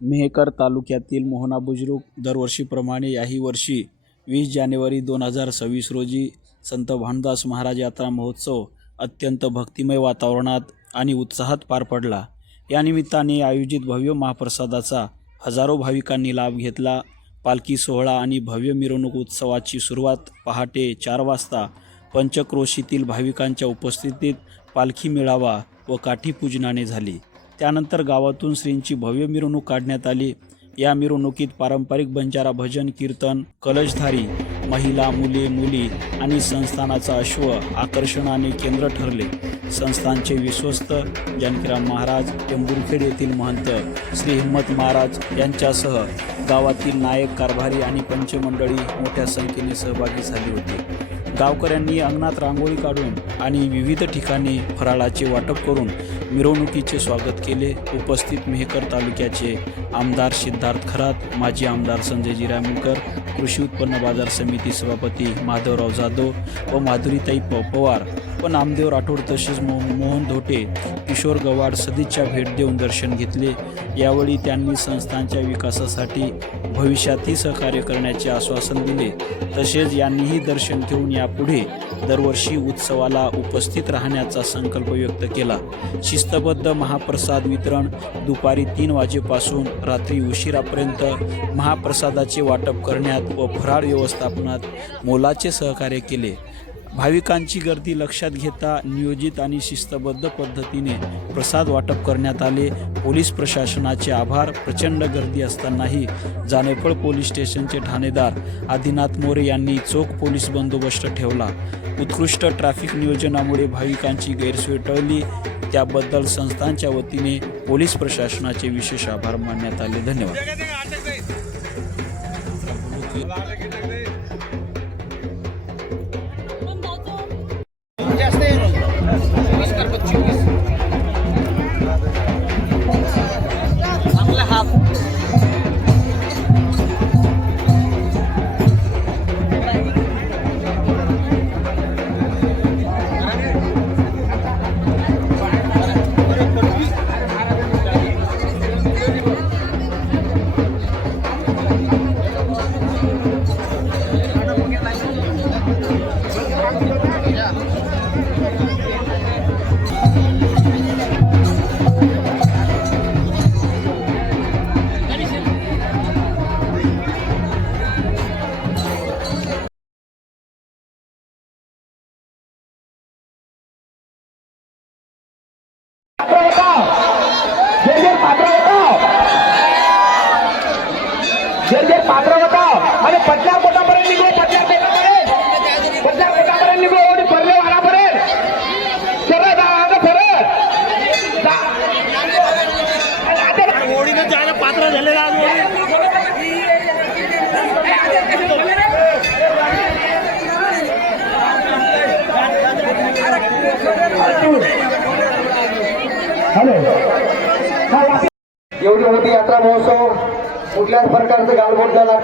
मेहकर तालुक्यातील मोहना बुजुर्ग दरवर्षीप्रमाणे याही वर्षी 20 जानेवारी 2026 रोजी संत भानुदास महाराज यात्रा महोत्सव अत्यंत भक्तिमय वातावरणात आणि उत्साहात पार पडला। या निमित्ताने आयोजित भव्य महाप्रसादाचा हजारो भाविकांनी लाभ घेतला। पालखी सोहळा आणि भव्य मिरवणूक उत्सवाची सुरुवात पहाटे 4 वाजता पंचक्रोशीतील भाविकांच्या उपस्थितीत पालखी मेळावा व काठी पूजनाने झाली। त्यानंतर गावातून श्रींची भव्य मिरवणूक काढण्यात आली। या मिरवणुकीत पारंपरिक बंजारा भजन कीर्तन, कलशधारी, महिला, मुली आणि संस्थानाचा अश्व आकर्षणाने केंद्र ठरले। संस्थानचे विश्वस्त जानकीराम महाराज, टेंभुर्खेड येथील महंत श्री हिम्मत महाराज यांच्यासह गावातील नायक, कारभारी आणि पंचमंडळी मोठ्या संख्येने सहभागी झाली होती। गावकऱ्यांनी अंगणात रांगोळी काढून आणि विविध ठिकाणी फराळाचे वाटप करून मिरवणुकीचे स्वागत केले। उपस्थित मेहकर तालुक्याचे आमदार सिद्धार्थ खरात, माजी आमदार संजयजी रायमुलकर, कृषी उत्पन्न बाजार समिती सभापती माधवराव जाधव व माधुरीताई पवार व नामदेव राठोड तसेच मोहन धोटे, किशोर गवाड सदिच्छा भेट देऊन दर्शन घेतले। यावेळी त्यांनी संस्थांच्या विकासासाठी भविष्यातही सहकार्य करण्याचे आश्वासन दिले। तसेच यांनीही दर्शन घेऊन यापुढे दरवर्षी उत्सवाला उपस्थित राहण्याचा संकल्प व्यक्त केला। शिस्तबद्ध महाप्रसाद वितरण दुपारी 3 वाजेपासून रात्री उशिरापर्यंत महाप्रसादाचे वाटप करण्यात व फराळ व्यवस्थापनात मोलाचे सहकार्य केले। भाविकांची गर्दी लक्षात घेता नियोजित आणि शिस्तबद्ध पद्धतीने प्रसाद वाटप करण्यात आले। पोलीस प्रशासनाचे आभार। प्रचंड गर्दी असतानाही जानेफळ पोलीस स्टेशनचे ठाणेदार आदिनाथ मोरे यांनी चोख पोलीस बंदोबस्त ठेवला। उत्कृष्ट ट्रॅफिक नियोजनामुळे भाविकांची गैरसोय टळली। त्याबद्दल संस्थांच्या वतीने पोलीस प्रशासनाचे विशेष आभार मानण्यात आले। धन्यवाद। पात्र होता आणि पटल्या पोटापर्यंत निघू, पटल्या पोटापर्यंत निघू आणि परले वारापर्यंत सरळ जा, आता सरळ ओढीनं जायला पात्र झालेला एवढी मोठी यात्रा महोत्सव कुठल्याच प्रकारचं गालबोट झाला